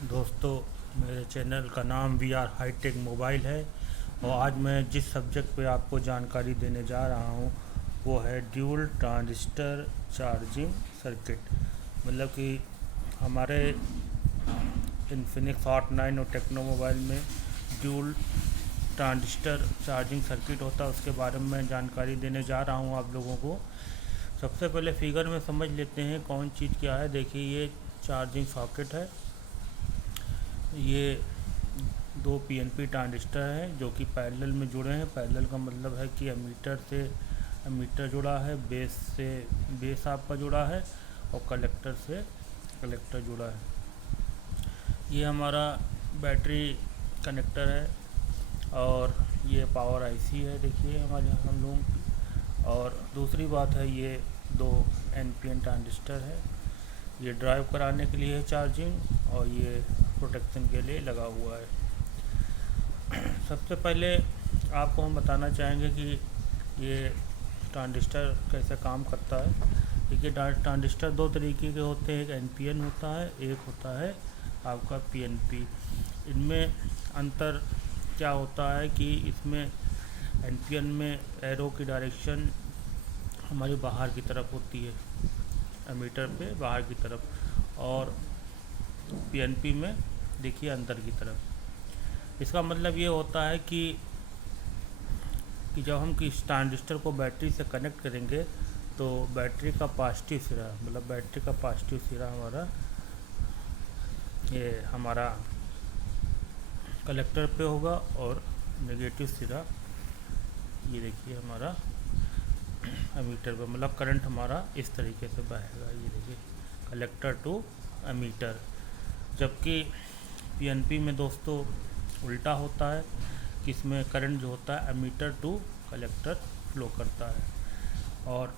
दोस्तों, मेरे चैनल का नाम वी आर हाईटेक मोबाइल है। और आज मैं जिस सब्जेक्ट पे आपको जानकारी देने जा रहा हूँ वो है ड्यूल ट्रांजिस्टर चार्जिंग सर्किट। मतलब कि हमारे इन्फिनिक्स हॉट 9 और टेक्नो मोबाइल में ड्यूल ट्रांजिस्टर चार्जिंग सर्किट होता है, उसके बारे में मैं जानकारी देने जा रहा हूँ आप लोगों को। सबसे पहले फिगर में समझ लेते हैं कौन चीज़ क्या है। देखिए, ये चार्जिंग सॉकेट है। ये दो पीएनपी ट्रांजिस्टर हैं जो कि पैरेलल में जुड़े हैं। पैरेलल का मतलब है कि एमीटर से एमीटर जुड़ा है, बेस से बेस आपका जुड़ा है, और कलेक्टर से कलेक्टर जुड़ा है। ये हमारा बैटरी कनेक्टर है और ये पावर आईसी है। देखिए हमारे हम लोग। और दूसरी बात है, ये दो एनपीएन ट्रांजिस्टर है। ये ड्राइव कराने के लिए है चार्जिंग, और ये प्रोटेक्शन के लिए लगा हुआ है। सबसे पहले आपको हम बताना चाहेंगे कि ये ट्रांजिस्टर कैसे काम करता है। देखिए, ट्रांजिस्टर दो तरीके के होते हैं, एक एनपीएन होता है, एक होता है आपका पीएनपी। इनमें अंतर क्या होता है कि इसमें एनपीएन में एरो की डायरेक्शन हमारी बाहर की तरफ होती है, एमीटर पे बाहर की तरफ, और पीएनपी में देखिए अंदर की तरफ। इसका मतलब ये होता है कि जब हम किस ट्रांजिस्टर को बैटरी से कनेक्ट करेंगे तो बैटरी का पॉजिटिव सिरा, मतलब बैटरी का पॉजिटिव सिरा हमारा कलेक्टर पे होगा, और नेगेटिव सिरा ये देखिए हमारा एमीटर पे, मतलब करंट हमारा इस तरीके से बहेगा। ये देखिए, कलेक्टर टू एमीटर। जबकि पीएनपी में दोस्तों उल्टा होता है, कि इसमें करंट जो होता है एमीटर टू कलेक्टर फ्लो करता है। और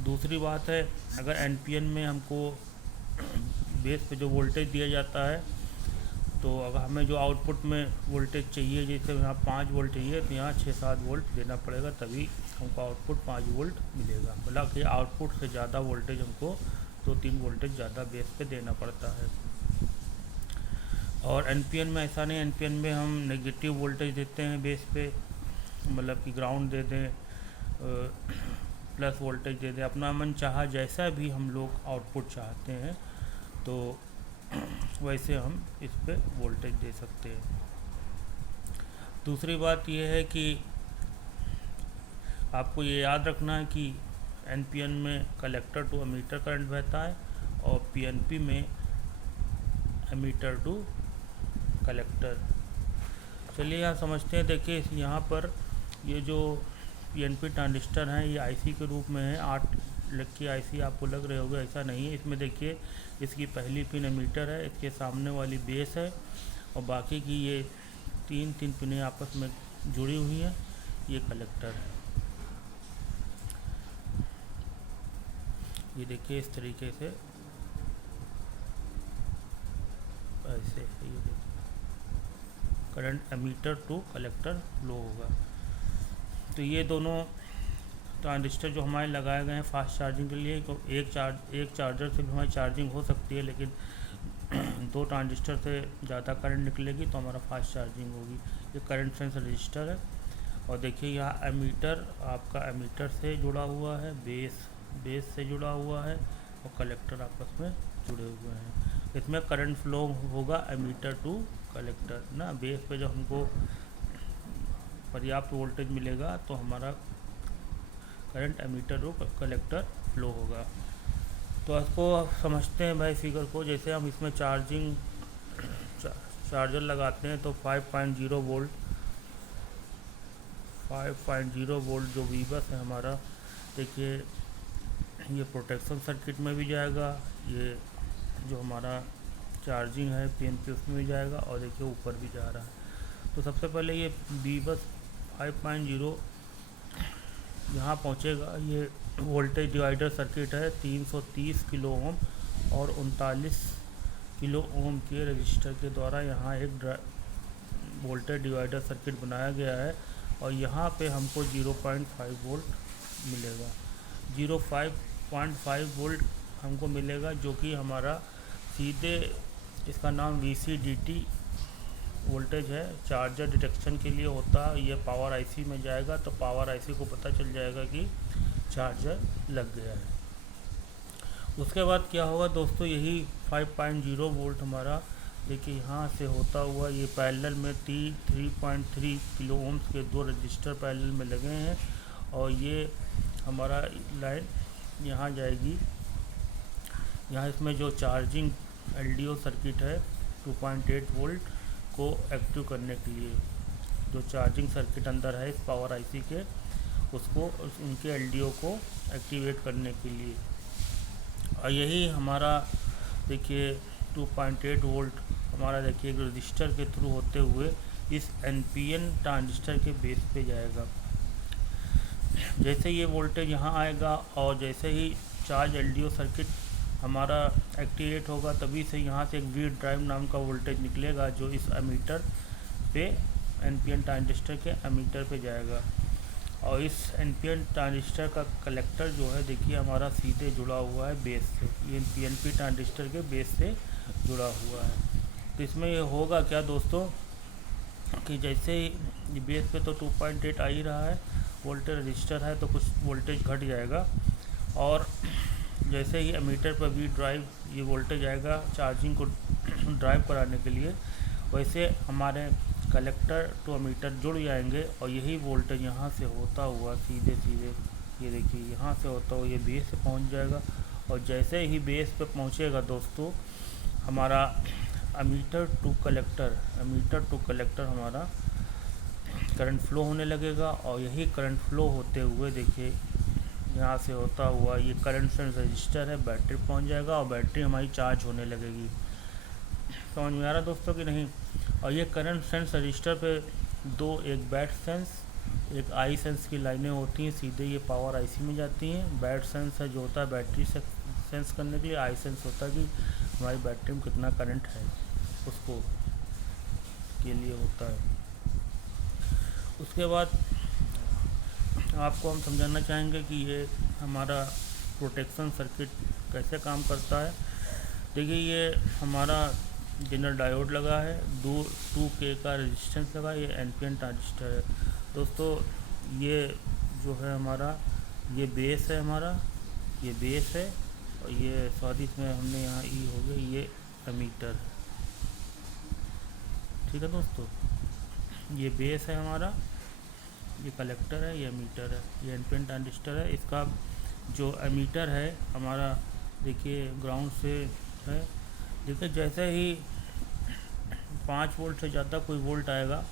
दूसरी बात है, अगर एनपीएन में हमको बेस पे जो वोल्टेज दिया जाता है, तो अगर हमें जो आउटपुट में वोल्टेज चाहिए, जैसे यहाँ 5 वोल्ट चाहिए तो यहाँ 6-7 वोल्ट देना पड़ेगा, तभी हमको आउटपुट 5 वोल्ट मिलेगा। मतलब कि आउटपुट से ज़्यादा वोल्टेज हमको 2-3 वोल्टेज ज़्यादा बेस पे देना पड़ता है। और एनपीएन में ऐसा नहीं, एनपीएन में हम नेगेटिव वोल्टेज देते हैं बेस पे, मतलब कि ग्राउंड दे दें, प्लस वोल्टेज दे दें, अपना मन चाहा जैसा भी हम लोग आउटपुट चाहते हैं तो वैसे हम इस पे वोल्टेज दे सकते हैं। दूसरी बात यह है कि आपको ये याद रखना है कि एनपीएन में कलेक्टर टू एमीटर करंट बहता है, और पीएनपी में एमीटर टू कलेक्टर। चलिए यहाँ समझते हैं। देखिए, यहाँ पर ये जो पीएनपी ट्रांजिस्टर हैं ये आईसी के रूप में है। 8 लग की आईसी आपको लग रहे होगा, ऐसा नहीं है। इसमें देखिए, इसकी पहली पिन एमीटर है, इसके सामने वाली बेस है, और बाकी की ये तीन पिनें आपस में जुड़ी हुई हैं, ये कलेक्टर है। ये देखिए इस तरीके से, ऐसे ये देखिए current emitter to collector flow होगा। तो ये दोनों ट्रांजिस्टर जो हमारे लगाए गए हैं फास्ट चार्जिंग के लिए, तो एक चार्जर से भी हमारी चार्जिंग हो सकती है, लेकिन 2 ट्रांजिस्टर से ज़्यादा करंट निकलेगी तो हमारा फास्ट चार्जिंग होगी। ये करंट सेंस रजिस्टर है। और देखिए यहाँ एमीटर आपका एमीटर से जुड़ा हुआ है, बेस से जुड़ा हुआ है, और कलेक्टर आपस में जुड़े हुए हैं। इसमें करंट फ्लो होगा एमीटर टू कलेक्टर ना। बेस पे जब हमको पर्याप्त वोल्टेज मिलेगा तो हमारा current emitter to collector flow होगा। तो इसको समझते हैं भाई फिगर को। जैसे हम इसमें चार्जर लगाते हैं तो 5.0 वोल्ट जो वीबस है हमारा, देखिए ये प्रोटेक्शन सर्किट में भी जाएगा, ये जो हमारा चार्जिंग है पीएनपी उसमें भी जाएगा, और देखिए ऊपर भी जा रहा है। तो सबसे पहले ये वीबस 5.0 यहाँ पहुँचेगा। ये वोल्टेज डिवाइडर सर्किट है, 330 किलो ओम और 39 किलो ओम के रजिस्टर के द्वारा यहाँ एक वोल्टेज डिवाइडर सर्किट बनाया गया है। और यहाँ पे हमको 0.5 वोल्ट मिलेगा। 0.5 वोल्ट हमको मिलेगा, जो कि हमारा सीधे इसका नाम VCDT वोल्टेज है, चार्जर डिटेक्शन के लिए होता है। ये पावर आईसी में जाएगा तो पावर आईसी को पता चल जाएगा कि चार्जर लग गया है। उसके बाद क्या होगा दोस्तों, यही 5.0 वोल्ट हमारा देखिए यहाँ से होता हुआ ये पैरेलल में 3.3 किलो ओम्स के 2 रजिस्टर पैरेलल में लगे हैं और ये हमारा लाइन यहाँ जाएगी। यहाँ इसमें जो चार्जिंग LDO सर्किट है 2.8 वोल्ट को एक्टिव करने के लिए, जो चार्जिंग सर्किट अंदर है इस पावर आईसी के, उसको उनके LDO को एक्टिवेट करने के लिए। और यही हमारा देखिए 2.8 वोल्ट हमारा देखिए एक रजिस्टर के थ्रू होते हुए इस NPN ट्रांजिस्टर के बेस पे जाएगा। जैसे ये वोल्टेज यहाँ आएगा और जैसे ही चार्ज LDO सर्किट हमारा एक्टिवेट होगा तभी से यहाँ से एक V ड्राइव नाम का वोल्टेज निकलेगा जो इस एमीटर पे NPN ट्रांजिस्टर के एमीटर पे जाएगा। और इस NPN ट्रांजिस्टर का कलेक्टर जो है देखिए हमारा सीधे जुड़ा हुआ है बेस से, ये PNP ट्रांजिस्टर के बेस से जुड़ा हुआ है। तो इसमें ये होगा क्या दोस्तों कि जैसे ही बेस पे तो 2.8 आ ही रहा है, वोल्टेज रजिस्टर है तो कुछ वोल्टेज घट जाएगा और जैसे ही एमीटर पर V ड्राइव ये वोल्टेज आएगा चार्जिंग को ड्राइव कराने के लिए, वैसे हमारे कलेक्टर टू एमीटर जुड़ जाएंगे और यही वोल्टेज यहाँ से होता हुआ सीधे सीधे ये देखिए यहाँ से होता हुआ ये बेस पे पहुँच जाएगा। और जैसे ही बेस पे पहुँचेगा दोस्तों हमारा एमीटर टू कलेक्टर हमारा करंट फ्लो होने लगेगा और यही करंट फ्लो होते हुए देखिए यहाँ से होता हुआ ये करंट सेंस रजिस्टर है, बैटरी पहुँच जाएगा और बैटरी हमारी चार्ज होने लगेगी। समझ में आ रहा दोस्तों कि नहीं। और ये करंट सेंस रजिस्टर पे एक बैट सेंस एक आई सेंस की लाइनें होती हैं, सीधे ये पावर आईसी में जाती हैं। बैट सेंस है जो होता है बैटरी से सेंस करने के लिए, आई सेंस होता है कि हमारी बैटरी में कितना करंट है उसको के लिए होता है। उसके बाद आपको हम समझाना चाहेंगे कि ये हमारा प्रोटेक्शन सर्किट कैसे काम करता है। देखिए ये हमारा जनरल डायोड लगा है, 2K का रेजिस्टेंस लगा, ये NPN ट्रांजिस्टर है दोस्तों। ये जो है हमारा ये बेस है, हमारा ये बेस है और ये सॉरी इसमें हमने यहाँ ई हो गया, ये एमीटर, ठीक है दोस्तों। ये बेस है हमारा, ये कलेक्टर है, ये एमीटर है, ये NPN ट्रांजिस्टर है। इसका जो एमीटर है हमारा देखिए ग्राउंड से है। देखिए जैसे ही 5 वोल्ट से ज़्यादा कोई वोल्ट आएगा,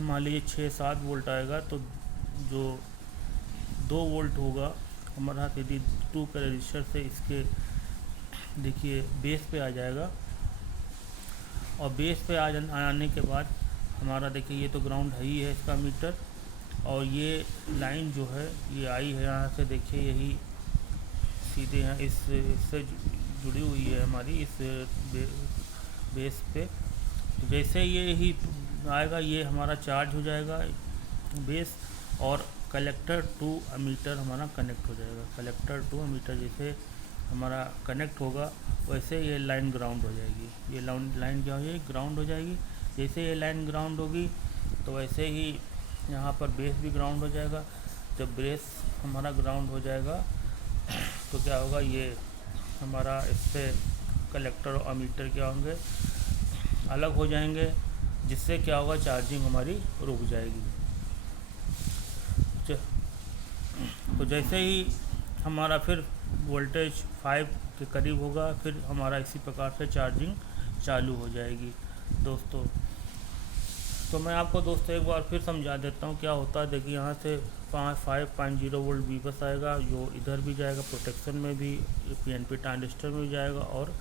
मान लीजिए 6-7 वोल्ट आएगा, तो जो 2 वोल्ट होगा हमारा यदि 2 के रजिस्टर से इसके देखिए बेस पे आ जाएगा और बेस पे आने के बाद हमारा देखिए ये तो ग्राउंड है ही है इसका मीटर और ये लाइन जो है ये आई है यहाँ से देखिए यही सीधे यहाँ इससे जुड़ी हुई है हमारी इस बेस पे। तो जैसे ये ही आएगा ये हमारा चार्ज हो जाएगा बेस और कलेक्टर टू एमीटर हमारा कनेक्ट हो जाएगा। कलेक्टर टू एमीटर जैसे हमारा कनेक्ट होगा वैसे ये लाइन ग्राउंड हो जाएगी। ये लाइन क्या हो जाएगी, ग्राउंड हो जाएगी। जैसे ये लाइन ग्राउंड होगी तो वैसे ही यहाँ पर बेस भी ग्राउंड हो जाएगा। जब बेस हमारा ग्राउंड हो जाएगा तो क्या होगा, ये हमारा इससे कलेक्टर और एमीटर क्या होंगे, अलग हो जाएंगे, जिससे क्या होगा चार्जिंग हमारी रुक जाएगी। तो जैसे ही हमारा फिर वोल्टेज 5 के करीब होगा फिर हमारा इसी प्रकार से चार्जिंग चालू हो जाएगी दोस्तों। तो मैं आपको दोस्तों एक बार फिर समझा देता हूँ क्या होता है। देखिए यहाँ से 5.0 वोल्ट वी बस आएगा जो इधर भी जाएगा, प्रोटेक्शन में भी, PNP ट्रांजिस्टर में भी जाएगा और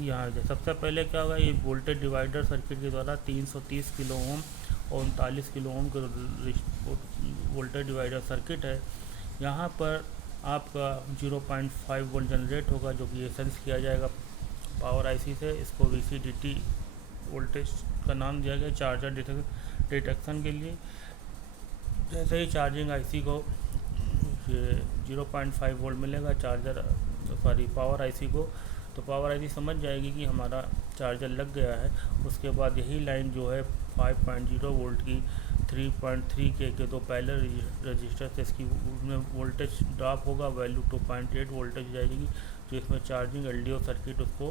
यहाँ सबसे पहले क्या होगा, ये वोल्टेज डिवाइडर सर्किट के द्वारा 330 किलो ओम और 39 किलो ओम का वोल्टेज डिवाइडर सर्किट है। यहाँ पर आपका 0.5 वोल्ट जनरेट होगा जो कि सेंस किया जाएगा पावर आईसी से। इसको VCDT वोल्टेज का नाम दिया गया चार्जर डिटेक्शन के लिए। जैसे ही चार्जिंग आईसी को 0.5 वोल्ट मिलेगा पावर आईसी को, तो पावर आईसी समझ जाएगी कि हमारा चार्जर लग गया है। उसके बाद यही लाइन जो है 5.0 वोल्ट की 3.3 के तो पहले रजिस्टर से इसकी उसमें वोल्टेज ड्रॉप होगा, वैल्यू 2.8 वोल्टेज जाएगी, जो इसमें चार्जिंग एलडीओ सर्किट उसको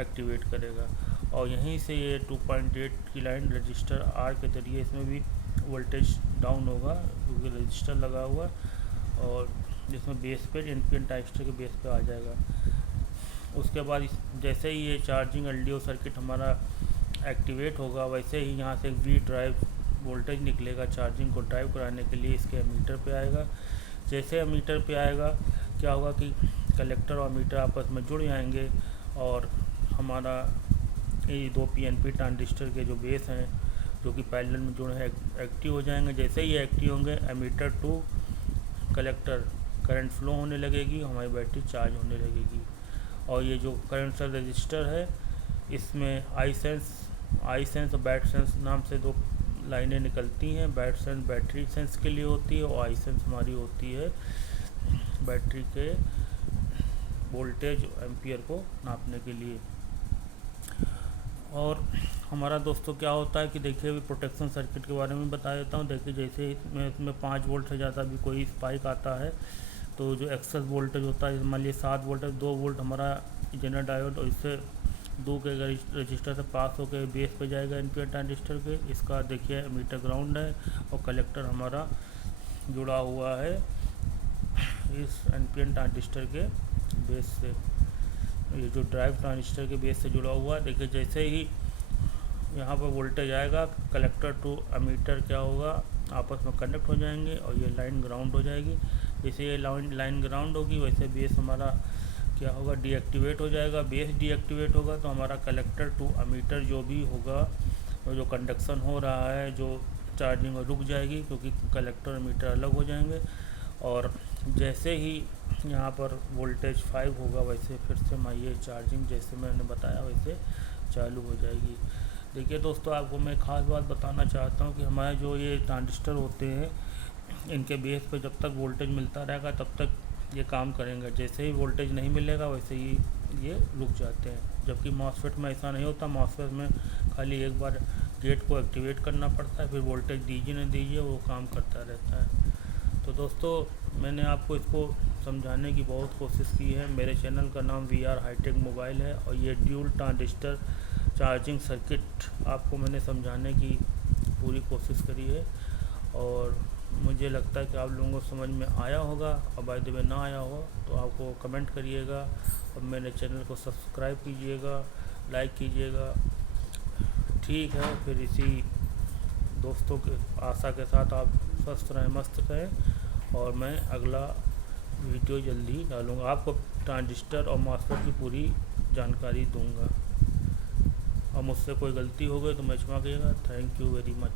एक्टिवेट करेगा। और यहीं से ये 2.8 की लाइन रजिस्टर आर के ज़रिए इसमें भी वोल्टेज डाउन होगा क्योंकि रजिस्टर लगा हुआ, और जिसमें बेस पे एनपीएन ट्रांजिस्टर के बेस पे आ जाएगा। उसके बाद जैसे ही ये चार्जिंग एलडीओ सर्किट हमारा एक्टिवेट होगा, वैसे ही यहाँ से वी ड्राइव वोल्टेज निकलेगा चार्जिंग को ड्राइव कराने के लिए, इसके एमीटर पे आएगा। जैसे एमीटर पे आएगा क्या होगा कि कलेक्टर और मीटर आपस में जुड़ जाएंगे और हमारा ये 2 पीएनपी ट्रांजिस्टर के जो बेस हैं जो कि पैरेलल में जुड़े हैं एक्टिव हो जाएंगे। जैसे ही एक्टिव होंगे emitter to collector current flow होने लगेगी, हमारी बैटरी चार्ज होने लगेगी। और ये जो करंट सेंस रजिस्टर है इसमें आई सेंस और बैट सेंस नाम से 2 लाइनें निकलती हैं। बैट सेंस बैटरी सेंस के लिए होती है और आई सेंस हमारी होती है बैटरी के वोल्टेज एम्पियर को नापने के लिए। और हमारा दोस्तों क्या होता है कि देखिए प्रोटेक्शन सर्किट के बारे में बता देता हूँ। देखिए जैसे इसमें 5 वोल्ट से ज़्यादा भी कोई स्पाइक आता है तो जो एक्सेस वोल्टेज होता है, मान लीजिए 7 वोल्ट है, 2 वोल्ट हमारा जेनर डायोड और इससे 2 के रजिस्टर से पास होकर बेस पे जाएगा एनपीएन ट्रांजिस्टर के। इसका देखिए मीटर ग्राउंड है और कलेक्टर हमारा जुड़ा हुआ है इस एनपीएन ट्रांजिस्टर के बेस से, ये जो ड्राइव ट्रांजिस्टर के बेस से जुड़ा हुआ है। देखिए जैसे ही यहाँ पर वोल्टेज आएगा कलेक्टर टू एमीटर क्या होगा आपस में कनेक्ट हो जाएंगे और ये लाइन ग्राउंड हो जाएगी। जैसे ये लाइन ग्राउंड होगी वैसे बेस हमारा क्या होगा डीएक्टिवेट हो जाएगा। बेस डीएक्टिवेट होगा तो हमारा कलेक्टर टू एमीटर जो भी होगा और जो कंडक्शन हो रहा है जो चार्जिंग रुक जाएगी क्योंकि कलेक्टर और एमीटर अलग हो जाएंगे। और जैसे ही यहाँ पर वोल्टेज 5 होगा वैसे फिर से ये चार्जिंग जैसे मैंने बताया वैसे चालू हो जाएगी। देखिए दोस्तों आपको मैं ख़ास बात बताना चाहता हूँ कि हमारे जो ये ट्रांजिस्टर होते हैं इनके बेस पे जब तक वोल्टेज मिलता रहेगा तब तक ये काम करेंगे। जैसे ही वोल्टेज नहीं मिलेगा वैसे ही ये रुक जाते हैं। जबकि मॉसफेट में ऐसा नहीं होता, मॉसफेट में खाली एक बार गेट को एक्टिवेट करना पड़ता है, फिर वोल्टेज दीजिए न दीजिए वो काम करता रहता है। तो दोस्तों मैंने आपको इसको समझाने की बहुत कोशिश की है। मेरे चैनल का नाम VR हाईटेक मोबाइल है और ये ड्यूल ट्रांजिस्टर चार्जिंग सर्किट आपको मैंने समझाने की पूरी कोशिश करी है और मुझे लगता है कि आप लोगों को समझ में आया होगा। और बाय द वे ना आया हो तो आपको कमेंट करिएगा और मेरे चैनल को सब्सक्राइब कीजिएगा, लाइक कीजिएगा। ठीक है, फिर इसी दोस्तों के आशा के साथ आप स्वस्थ रहें, मस्त रहें और मैं अगला वीडियो जल्दी डालूँगा। आपको ट्रांजिस्टर और मॉसफेट की पूरी जानकारी दूंगा और मुझसे कोई गलती हो गई तो मैं क्षमा करिएगा। Thank you very much.